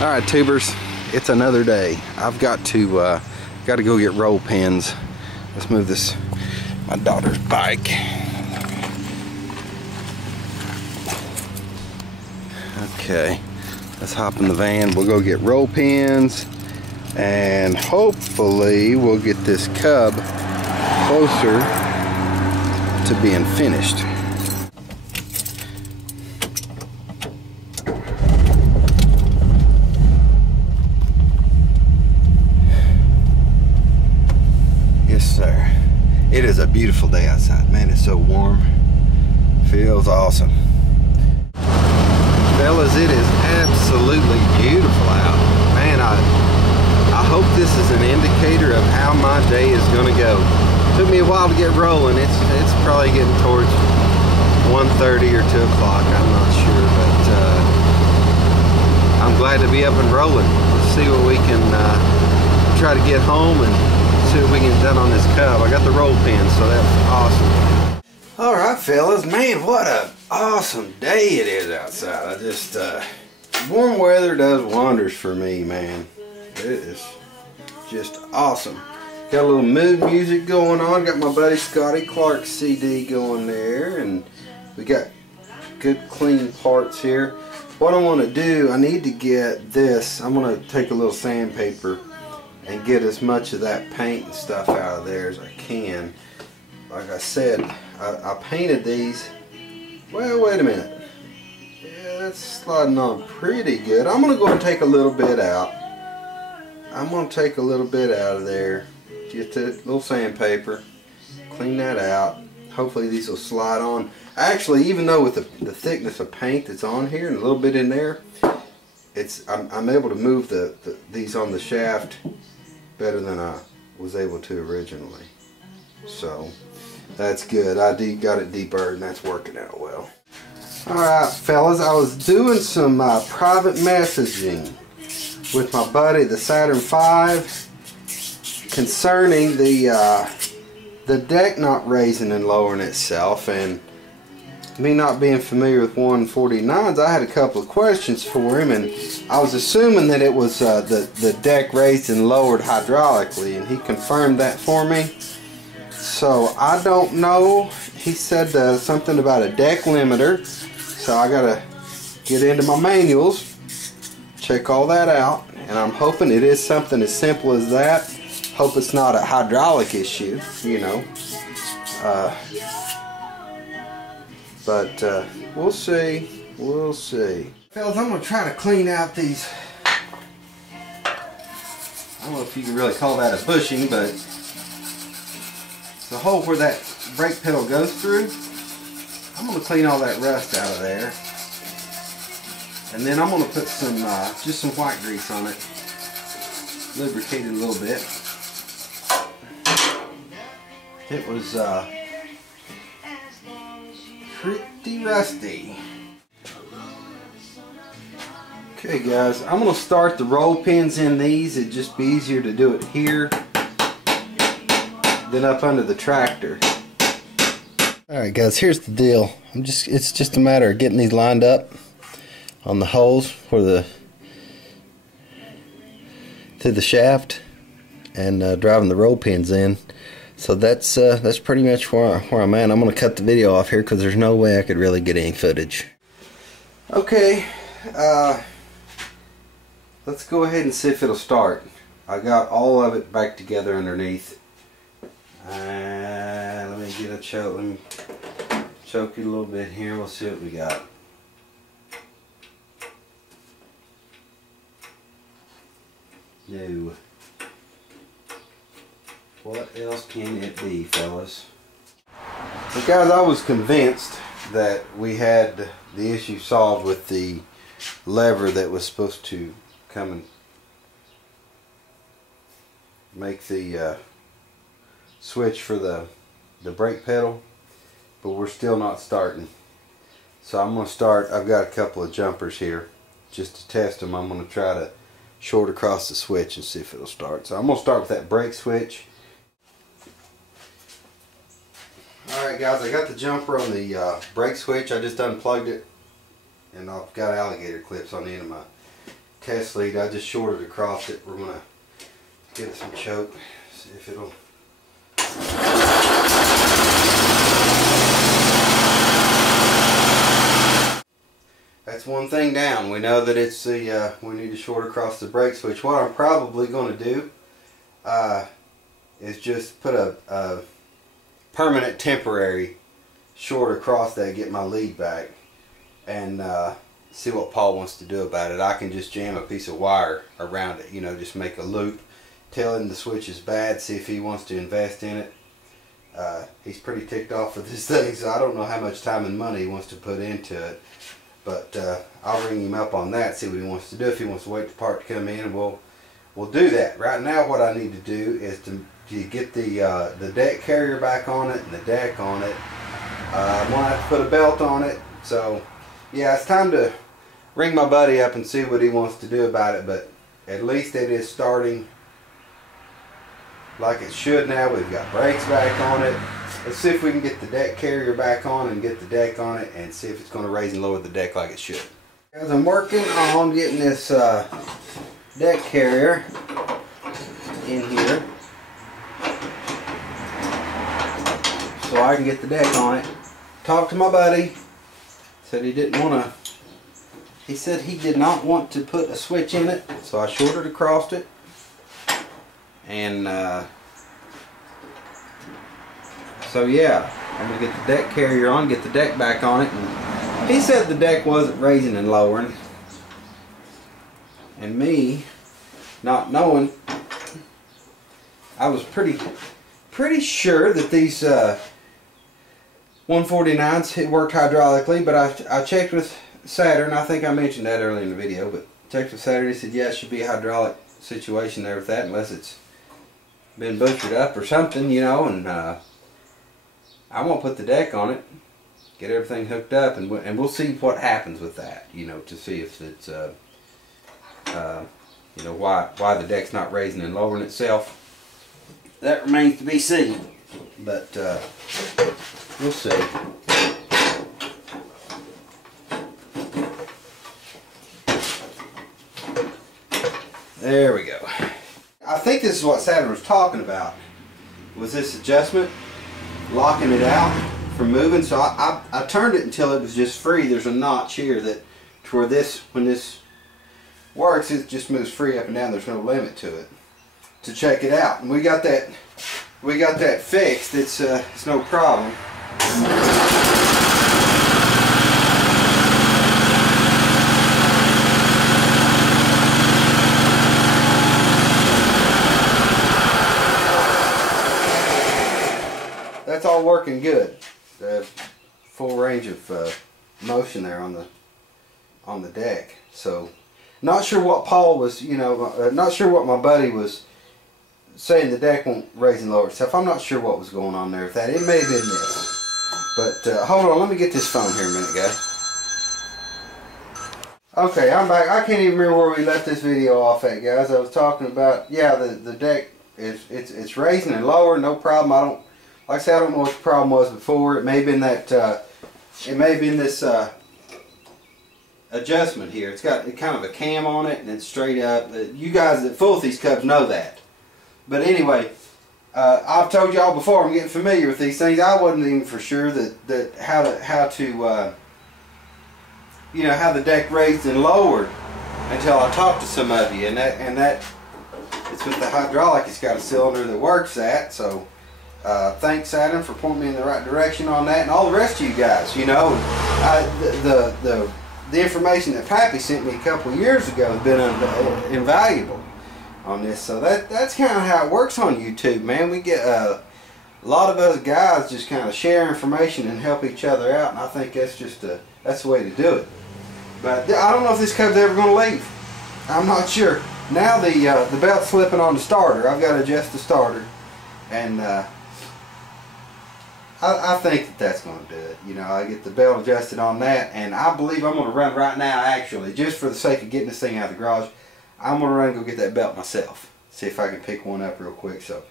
All right, tubers, it's another day. I've got to go get roll pins. Let's move this, my daughter's bike. Okay, let's hop in the van. We'll go get roll pins, and hopefully we'll get this cub closer to being finished. Sir, it is a beautiful day outside. Man, it's so warm. Feels awesome. Fellas, it is absolutely beautiful out. Man, I hope this is an indicator of how my day is going to go. Took me a while to get rolling. It's probably getting towards 1:30 or 2 o'clock. I'm not sure, but I'm glad to be up and rolling. Let's see what we can try to get home and see what we can get done on this cub. I got the roll pin, so that's awesome. All right, fellas, man, what a awesome day it is outside. I just warm weather does wonders for me, man. It is just awesome. Got a little mood music going on. Got my buddy Scotty Clark's CD going there, and we got good clean parts here. What I want to do, I need to get this. I'm going to take a little sandpaper and get as much of that paint and stuff out of there as I can. Like I said, I painted these. Well, wait a minute. Yeah, that's sliding on pretty good. I'm going to go and take a little bit out. I'm going to take a little bit out of there. Get the little sandpaper. Clean that out. Hopefully these will slide on. Actually, even though with the thickness of paint that's on here and a little bit in there, I'm able to move these on the shaft better than I was able to originally. So that's good. I got it deburred and that's working out well. Alright, fellas, I was doing some private messaging with my buddy the Saturn V concerning the deck not raising and lowering itself, and me not being familiar with 149s, I had a couple of questions for him, and I was assuming that it was the deck raised and lowered hydraulically, and he confirmed that for me. So I don't know. He said something about a deck limiter, so I gotta get into my manuals, check all that out, and I'm hoping it is something as simple as that. Hope it's not a hydraulic issue, you know. But we'll see. We'll see. Fellas, I'm going to try to clean out these. I don't know if you can really call that a bushing, but the hole where that brake pedal goes through, I'm going to clean all that rust out of there. And then I'm going to put some, just some white grease on it. Lubricate it a little bit. It was, pretty rusty. Okay guys, I'm going to start the roll pins in these. It'd just be easier to do it here than up under the tractor. Alright guys, here's the deal. It's just a matter of getting these lined up on the holes for through the shaft and driving the roll pins in. So that's pretty much where I'm at. I'm going to cut the video off here because there's no way I could really get any footage. Okay, let's go ahead and see if it'll start. I got all of it back together underneath. Let me get a choke. Let me choke it a little bit here. We'll see what we got. No. What else can it be, fellas? So guys, I was convinced that we had the issue solved with the lever that was supposed to come and make the switch for the brake pedal, but we're still not starting. So I'm going to start. I've got a couple of jumpers here just to test them. I'm going to try to short across the switch and see if it'll start. So I'm going to start with that brake switch. Alright guys, I got the jumper on the brake switch. I just unplugged it, and I've got alligator clips on the end of my test lead. I just shorted across it. We're going to give it some choke, see if it'll... That's one thing down. We know that it's the we need to short across the brake switch. What I'm probably going to do is just put a permanent temporary short across that, get my lead back, and see what Paul wants to do about it. I can just jam a piece of wire around it, you know, just make a loop, tell him the switch is bad, see if he wants to invest in it. He's pretty ticked off with this thing, so I don't know how much time and money he wants to put into it. But I'll ring him up on that, see what he wants to do. If he wants to wait the part to come in, and we'll do that. Right now, what I need to do is to get the deck carrier back on it and the deck on it. I'm gonna have to put a belt on it. So yeah, it's time to ring my buddy up and see what he wants to do about it. But at least it is starting like it should now. We've got brakes back on it. Let's see if we can get the deck carrier back on and get the deck on it and see if it's going to raise and lower the deck like it should. As I'm working on getting this deck carrier in here so I can get the deck on it. Talked to my buddy, said he didn't want to, he said he did not want to put a switch in it, so I shorted across it, and so yeah, I'm going to get the deck carrier on, get the deck back on it. And he said the deck wasn't raising and lowering, and me not knowing, I was pretty sure that these 149s it worked hydraulically, but I checked with Saturn. I think I mentioned that earlier in the video, but checked with Saturn. He said yeah, it should be a hydraulic situation there with that, unless it's been butchered up or something, you know. And I won't put the deck on it, get everything hooked up, and we'll see what happens with that, you know, to see if it's you know, why the deck's not raising and lowering itself. That remains to be seen, but we'll see. There we go. I think this is what Saturn was talking about, was this adjustment, locking it out from moving. So I turned it until it was just free. There's a notch here that to where this, when this works, it just moves free up and down. There's no limit to it. To check it out, and we got that fixed. It's no problem. That's all working good. Full range of motion there on the deck. So, not sure what Paul was, you know, not sure what my buddy was saying. The deck won't raise and lower itself. I'm not sure what was going on there with that. It may have been this. But hold on, let me get this phone here a minute, guys. Okay, I'm back. I can't even remember where we left this video off at, guys. I was talking about, yeah, the deck it's raising and lowering, no problem. Like I said, I don't know what the problem was before. It may have been that it may have been this adjustment here. It's got kind of a cam on it, and it's straight up. You guys that fool with these Cubs know that. But anyway, I've told y'all before, I'm getting familiar with these things. I wasn't even for sure that how to you know, how the deck raised and lowered until I talked to some of you, and that it's with the hydraulic. It's got a cylinder that works that. So thanks, Saturn, for pointing me in the right direction on that, and all the rest of you guys. You know, the information that Pappy sent me a couple of years ago has been invaluable on this. So that's kind of how it works on YouTube, man. We get a lot of us guys just kind of share information and help each other out, and I think that's just that's the way to do it. But I don't know if this Cub's ever going to leave. I'm not sure. Now the belt's slipping on the starter. I've got to adjust the starter, and I think that's going to do it. You know, I get the belt adjusted on that, and I believe I'm going to run right now, actually, just for the sake of getting this thing out of the garage. I'm going to run and go get that belt myself. See if I can pick one up real quick. So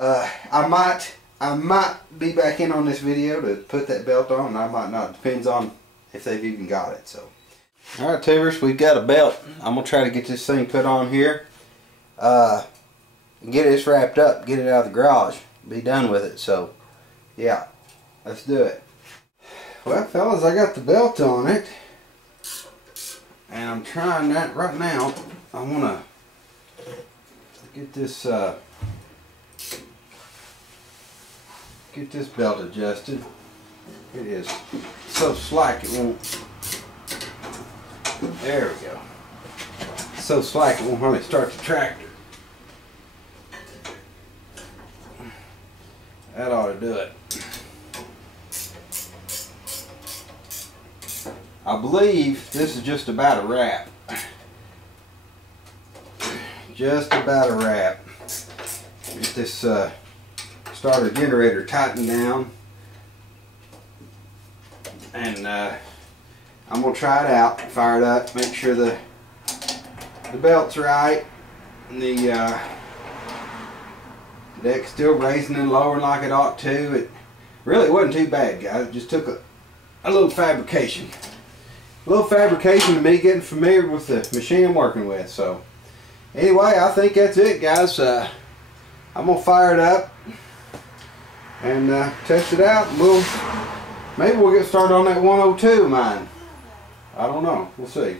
I might be back in on this video to put that belt on, and I might not. Depends on if they've even got it. So Alright, tubers, we've got a belt. I'm going to try to get this thing put on here. Get this wrapped up, get it out of the garage, be done with it. So, yeah, let's do it. Well, fellas, I got the belt on it. And I'm trying that right now. I want to get this belt adjusted. It is so slack it won't. There we go. So slack it won't hardly start the tractor. That ought to do it. I believe this is just about a wrap. Just about a wrap. Get this starter generator tightened down. And I'm going to try it out, fire it up, make sure the belt's right. And the deck's still raising and lowering like it ought to. It really wasn't too bad, guys. It just took a little fabrication. A little fabrication to me getting familiar with the machine I'm working with. So anyway, I think that's it, guys. I'm gonna fire it up and test it out. And maybe we'll get started on that 102 of mine. I don't know. We'll see.